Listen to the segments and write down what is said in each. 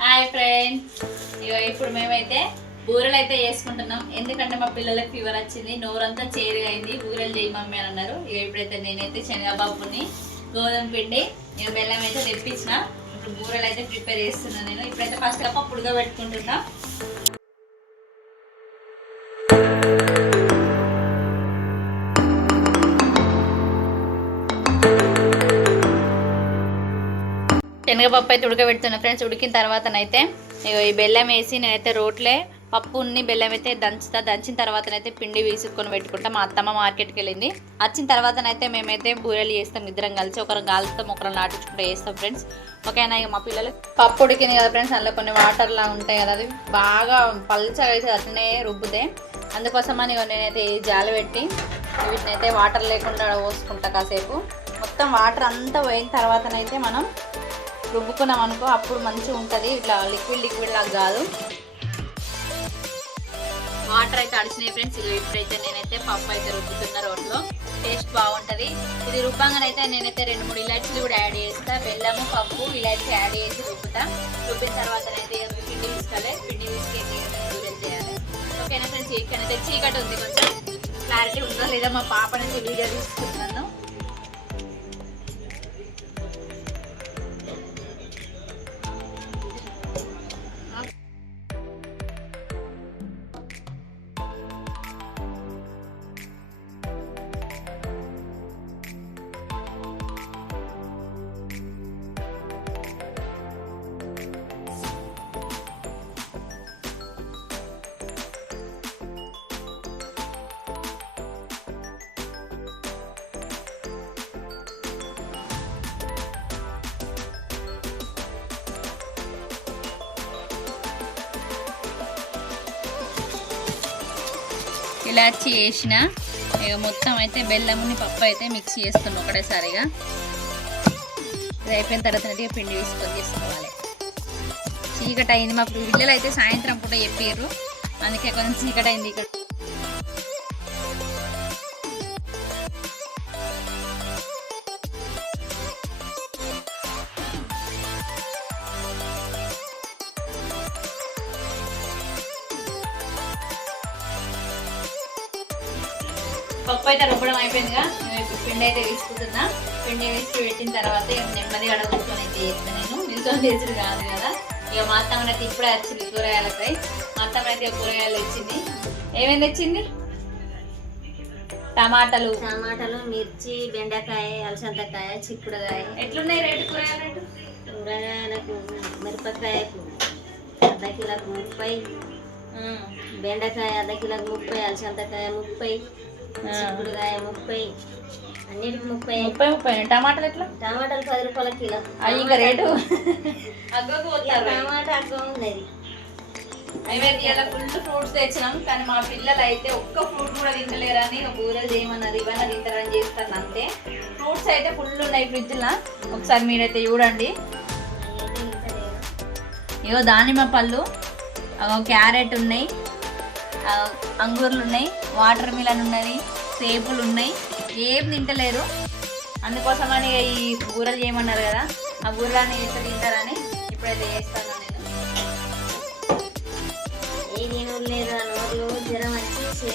Hi friends, ఇప్పుడు మేమైతే బూరెలు అయితే చేసుకుంటున్నాం. ఎందుకంటే మా పిల్లలకి ఫీవర్ వచ్చింది, నోరంతా చేరుగా అయింది. బూరెలు చేయి మమ్మీ అని అన్నారు. ఇప్పుడైతే నేనైతే శనగపప్పుని గోధుమ పిండి బెల్లం అయితే తెప్పించిన. ఇప్పుడు బూరెలు అయితే ప్రిపేర్ చేస్తున్నాను నేను. ఇప్పుడైతే ఫస్ట్ పప్పు ఉడకబెట్టుకుంటున్నా. శనగపప్పు అయితే ఉడకబెడుతున్నా ఫ్రెండ్స్. ఉడికిన తర్వాతనైతే ఈ బెల్లం వేసి నేనైతే రోట్లే పప్పుని బెల్లం అయితే దంచిన తర్వాతనైతే పిండి వేసుకొని పెట్టుకుంటాం. మా అత్తమ్మ మార్కెట్కి వెళ్ళింది. వచ్చిన తర్వాతనైతే మేమైతే బూరెలు చేస్తాం ఇద్దరం కలిసి. ఒకరు గాలుస్తాం, ఒకరు నాటించుకుంటూ చేస్తాం ఫ్రెండ్స్. ఓకేనా? ఇక మా పిల్లలు పప్పు ఉడికింది కదా ఫ్రెండ్స్, అందులో కొన్ని వాటర్లా ఉంటాయి కదా, అది బాగా పల్చగా అయితే అట్లనే రుబ్బుతే. అందుకోసమని నేనైతే జాలి పెట్టి వీటిని అయితే వాటర్ లేకుండా పోసుకుంటా కాసేపు. మొత్తం వాటర్ అంతా పోయిన తర్వాతనైతే మనం రుబ్బుకున్నాం అనుకో, అప్పుడు మంచిగా ఉంటుంది. ఇట్లా లిక్విడ్ లాగా కాదు. వాటర్ అయితే అడిచినాయి ఫ్రెండ్స్. ఇప్పుడైతే నేనైతే పప్పు అయితే రుబ్బుతున్న రోట్లో. టేస్ట్ బాగుంటుంది. ఇది రుబ్బంగానైతే నేనైతే 2-3 ఇలాచీలు కూడా యాడ్ చేస్తా. బెల్లము, పప్పు, ఇలాచీ యాడ్ చేసి రుబ్బుతా. రుబ్బిన తర్వాతనైతే పిండి తీసుకోవాలి. పిండి తీసుకెళ్ళి దూరం చేయాలి. ఓకేనా ఫ్రెండ్స్? ఇక్కడైతే చీకటి ఉంది, కొంచెం క్లారిటీ ఉందో లేదా మా పాప నుంచి వీడియో తీసుకుంటున్నాను. ఇలాచి వేసిన ఇక మొత్తం అయితే బెల్లముని పప్పు అయితే మిక్స్ చేస్తున్నాం ఒకటేసారిగా. ఇది అయిపోయిన తర్వాత పిండి వేసుకొని తీసుకోవాలి. చీకటి అయింది. మా పిల్లలు అయితే సాయంత్రం పూట చెప్పారు, అందుకే కొంచెం చీకటి అయింది ఇక్కడ. పప్పు అయితే రుబ్బడం అయిపోయిందిగా. ఇప్పుడు పిండి అయితే తీసుకుంటున్నా. పిండి వేసి పెట్టిన తర్వాత నెమ్మదిగా అడుగుకొని అయితే చేస్తాను నేను. నిల్చొని చేసుడు కాదు కదా. ఇక మా అత్తమ్మ అయితే ఇప్పుడే వచ్చింది కూరగాయలపై. మా అత్తమ్మ అయితే కూరగాయలు తెచ్చింది. ఏమేమి తెచ్చింది? టమాటాలు, మిర్చి, బెండకాయ, అలసందకాయ, చిక్కుడుకాయ. ఎట్లున్నాయి రేటు కూరగాయల రేటు? కూరగాయలకు మిరపకాయకు అర్ధ కిలోకు 30, బెండకాయ అర్ధ కిలోకు 30, అలసందకాయ 30, చిక్కుడుకాయ 30, అన్నిటికి 30. టమాటాలు ఎట్లా? టమాటాలు 10 రూపాయల కిలో. ఇంకా రేటు టమాటా అగ్గ ఉన్నది. అయితే ఇలా ఫుల్ ఫ్రూట్స్ తెచ్చినాం, కానీ మా పిల్లలు అయితే ఒక్క ఫ్రూట్ కూడా తింటలేరని బూరెలు చేయమన్నారు. ఇవన్నీ తింటారని చేస్తాను అంతే. ఫ్రూట్స్ అయితే ఫుల్ ఉన్నాయి ఫ్రిడ్జ్లో. ఒకసారి మీరైతే చూడండి. ఇగో దానిమ్మ పళ్ళు, క్యారెట్ ఉన్నాయి, అంగూర్లు ఉన్నాయి, వాటర్ మిలన్ ఉన్నది, సేపులు ఉన్నాయి. ఏం తింటలేరు. అందుకోసమని ఈ బూరెలు చేయమన్నారు కదా, ఆ బూరెలని ఎట్లా తింటారని ఇప్పుడైతే చేస్తాను నేను. జ్వరం వచ్చి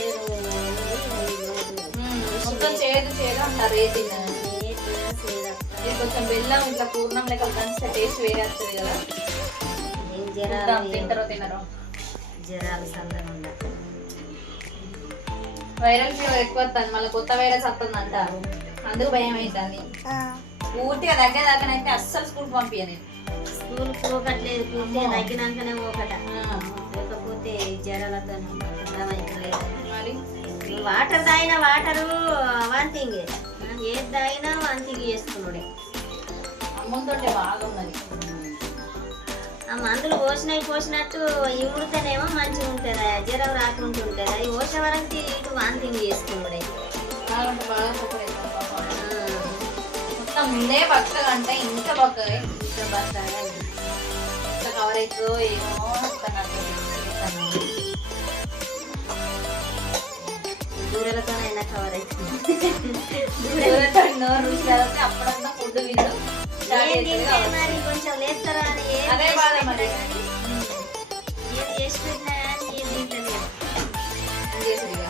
మొత్తం చేదు అంటారు. ఏ తిన్నారు కొంచెం బెల్లం ఇట్లా పూర్ణం లెక్క దంచితే టేస్ట్ వేరే వస్తుంది కదా. తింటారో తినరో. జ్వరాలు సందనం వైరల్ ఫీవర్ ఎక్కువ వస్తుంది, మళ్ళీ కొత్త వైరస్ వస్తుంది అంటారు. అందుకు భయం అవుతుంది. పూర్తిగా దగ్గరదాకానైతే అస్సలు స్కూల్కి పంపించను. స్కూల్ పోకట్లేదు, పూర్తిగా తగ్గినాకనే పోకట. లేకపోతే జ్వరాలతో మరి వాటర్ తాగిన వాటరు వాంతింగ్, ఏది తాగినా వాంతింగ్ చేసుకున్నాడే. అమ్మంతో బాగా ఉన్నది. ఆ మందులు పోసినట్టు ఇముడితేనేమో మంచిగా ఉంటుందా, జ్వరం రాకుంటుంటుందా. అది పోసే వరకు ఇటు వాంతింగ్ చేసుకున్నాడే. మొత్తం ముందే బక్కగా అంటే ఇంకా బక్కగా ఇంకా కవర్ అవుతుందో ఏమో. దూరలతోనైనా కవర్ అవుతుంది. రుచి అప్పుడంతా ఫుడ్ విందు స్టార్ట్ ఏం చేస్తుంది తింటే మరి కొంచెం లేస్తారా అని ఏం అదే చేసి బాధ పెట్టినా మరి. కానీ, ఏం చేసి పెట్టినా కానీ ఏం తింటలేదు. చేసేది ఇక.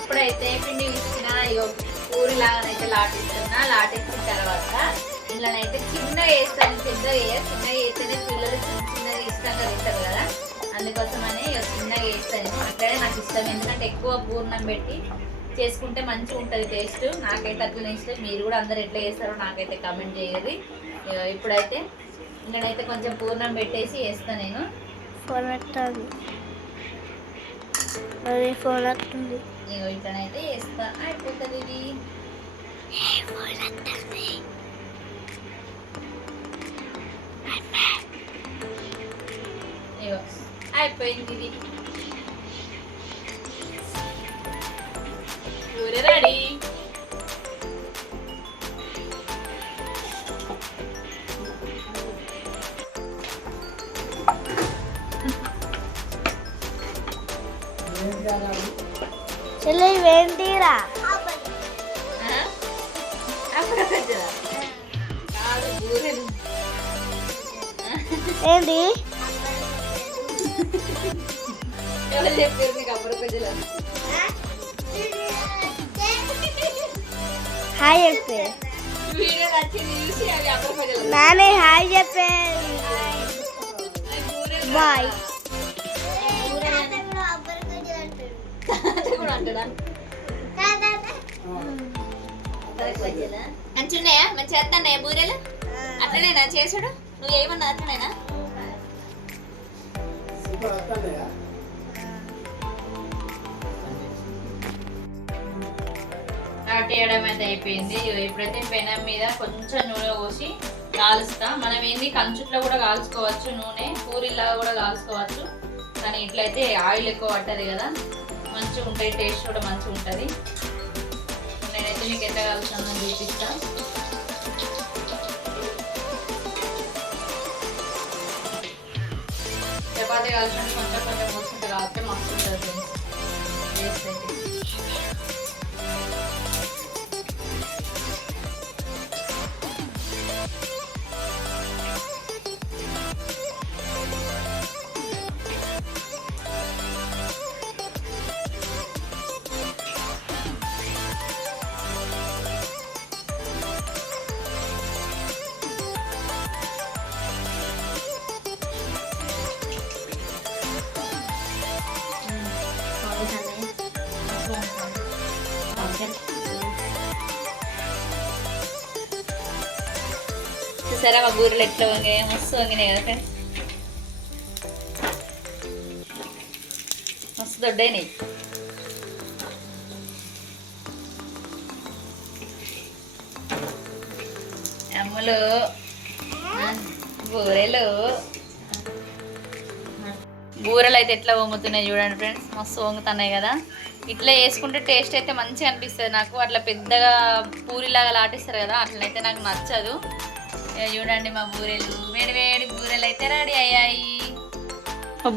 ఇప్పుడైతే పిండి విసికిన ఇగో పూరిలాగానైతే లాటిస్తున్నా. లాటించిన తర్వాత ఇంట్లోనైతే చిన్నగా వేస్తాను, పెద్దగా చిన్నగా వేస్తేనే పిల్లలు చిన్నగా ఇష్టంగా తింటారు కదా, అందుకోసమని ఇక చిన్నగా వేస్తాను. అట్లనే నాకు ఇష్టం, ఎందుకంటే ఎక్కువ పూర్ణం పెట్టి చేసుకుంటే మంచిగా ఉంటుంది టేస్ట్. నాకైతే అట్లనే ఇష్టం. మీరు కూడా అందరు ఎట్లా చేస్తారో నాకైతే కామెంట్ చేయండి. ఇప్పుడైతే ఇంట్లోనైతే కొంచెం పూర్ణం పెట్టేసి వేస్తాను నేను. ఫోన్ వస్తుంది, మరి ఫోన్ వస్తుంది. ఇగో ఇట్లనైతే వేస్తా, అయిపోతుంది ఇది. ఇగో అయిపోయింది ఇది. కూర రెడీ. చెల్లి ఇవేంటిరా? అప్పుడు కొంచెం కాదు బూరెలు. ఏంటి? ఎవరు చెప్పారు మీకు అప్పుడు కొంచెం? హాయ్ చెప్పే. వీడియో నచ్చింది చూసి అవి అప్పుడు కొంచెం నానే హాయ్ చెప్పే. బాయ్. కూడా అంటాడా? మంచిన్నాయా? మంచి చేస్తాన్నాయా బూరెలు? అట్లనేనా చేసుడు? నువ్వు ఏమన్నా అట్లనేనా? వేయడం అయితే అయిపోయింది. ఇప్పుడైతే పెనం మీద కొంచెం నూనె పోసి కాలుస్తా. మనం ఏంది కంచుట్లో కూడా కాల్చుకోవచ్చు, నూనె పూరిలాగా కూడా కాల్చుకోవచ్చు, కానీ ఇట్లయితే ఆయిల్ ఎక్కువ పట్టదు కదా, మంచిగా ఉంటాయి, టేస్ట్ కూడా మంచిగా ఉంటుంది. నేనైతే మీకు ఎట్లా కాలుస్తానో చూపిస్తా. చపాతీ కాల్చుకుంటే కొంచెం కొంచెం పోసుకుంటే కాలితే మస్తు ఉంటుంది ఫ్రెండ్స్ టేస్ట్ అయితే. చూసారా మా బూరెలు ఎట్లా వంగాయి? మస్తు వంగినాయి కదా ఫ్రెండ్స్, మస్తు దొడ్డైనాయి. అమ్ములు బూరెలు బూరెలు అయితే ఎట్లా వంగుతున్నాయి చూడండి ఫ్రెండ్స్, మస్తు వంగుతున్నాయి కదా. ఇట్లా వేసుకుంటే టేస్ట్ అయితే మంచిగా అనిపిస్తుంది నాకు. అట్లా పెద్దగా పూరిలాగా లాటిస్తారు కదా, అట్లనైతే నాకు నచ్చదు. చూడండి మా బూరెలు, వేడి వేడి బూరెలు అయితే రెడీ అయ్యాయి.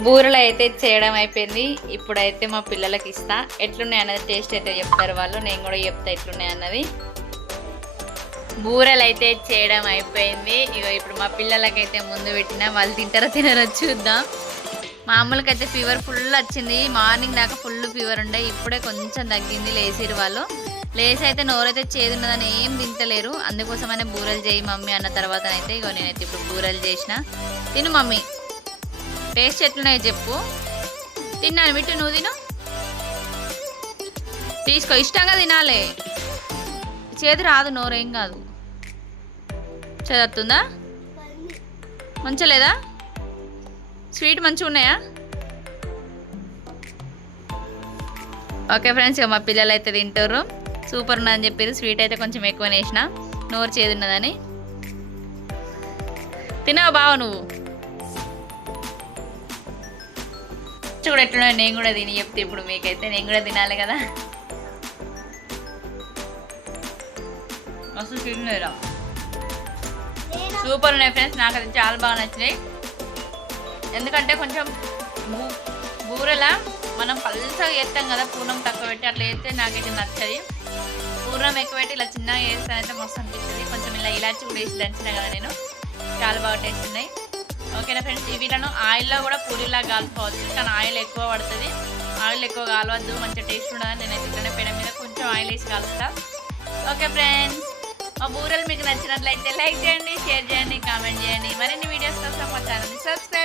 బూరెలు అయితే చేయడం అయిపోయింది. ఇప్పుడైతే మా పిల్లలకి ఇస్తా, ఎట్లున్నాయి అన్నది టేస్ట్ అయితే చెప్తారు వాళ్ళు, నేను కూడా చెప్తా ఎట్లున్నాయి అన్నది. బూరెలు అయితే చేయడం అయిపోయింది. ఇగో ఇప్పుడు మా పిల్లలకైతే ముందు పెట్టిన, వాళ్ళు తింటారో తినరో చూద్దాం. మామూలుకైతే ఫీవర్ ఫుల్ వచ్చింది, మార్నింగ్ దాకా ఫుల్ ఫీవర్ ఉండే, ఇప్పుడే కొంచెం తగ్గింది. లేచిరు వాళ్ళు, లేచి అయితే నోరైతే చేదు ఉన్నదని ఏం తింటలేరు. అందుకోసమనే బూరెలు చేయి మమ్మీ అన్న తర్వాత అయితే ఇగో నేనైతే ఇప్పుడు బూరెలు చేసిన. తిను మమ్మీ, టేస్ట్ ఎట్లున్నాయో చెప్పు. తిన్నాను బిట్టు, నువ్వు తిను, తీసుకో, ఇష్టంగా తినాలి. చేదు రాదు, నోరేం కాదు. చదువుతుందా? మంచిగా లేదా? స్వీట్ మంచిగా ఉన్నాయా? ఓకే ఫ్రెండ్స్, ఇక మా పిల్లలు అయితే తింటారు. సూపర్ ఉన్నదని చెప్పారు. స్వీట్ అయితే కొంచెం ఎక్కువ వేసిన, నోరు చేదు ఉన్నదని. తినవా బావ నువ్వు? చూడ ఎట్లున్నా, నేను కూడా తిని చెప్తే ఇప్పుడు మీకైతే, నేను కూడా తినాలి కదా. మస్తు స్వీట్ ఉన్నాయిరా, సూపర్ ఉన్నాయి ఫ్రెండ్స్. నాకైతే చాలా బాగా నచ్చినాయి. ఎందుకంటే కొంచెం బూరెల మనం పల్సగా చేస్తాం కదా, పూర్ణం తక్కువ పెట్టి అట్లా చేస్తే నాకైతే నచ్చది. పూర్ణం ఎక్కువ పెట్టి ఇలా చిన్నగా చేస్తానైతే మస్తు అనిపిస్తుంది. కొంచెం ఇలా ఇలాచి కూడా వేసి దంచిన కదా నేను, చాలా బాగా టేస్ట్ ఉన్నాయి. ఓకేనా ఫ్రెండ్స్, ఈ వీటిను ఆయిల్లో కూడా పూరీలా కాల్చుకోవచ్చు, కానీ ఆయిల్ ఎక్కువ పడుతుంది. ఆయిల్ ఎక్కువ కాలవద్దు, మంచిగా టేస్ట్ ఉండదని నేనైతే ఇట్లనే పెనం మీద కొంచెం ఆయిల్ వేసి కాలుస్తా. ఓకే ఫ్రెండ్స్, మా బూరెలు మీకు నచ్చినట్లయితే లైక్ చేయండి, షేర్ చేయండి, కామెంట్ చేయండి. మరిన్ని వీడియోస్ కోసం మా ఛానల్ని సబ్స్క్రైబ్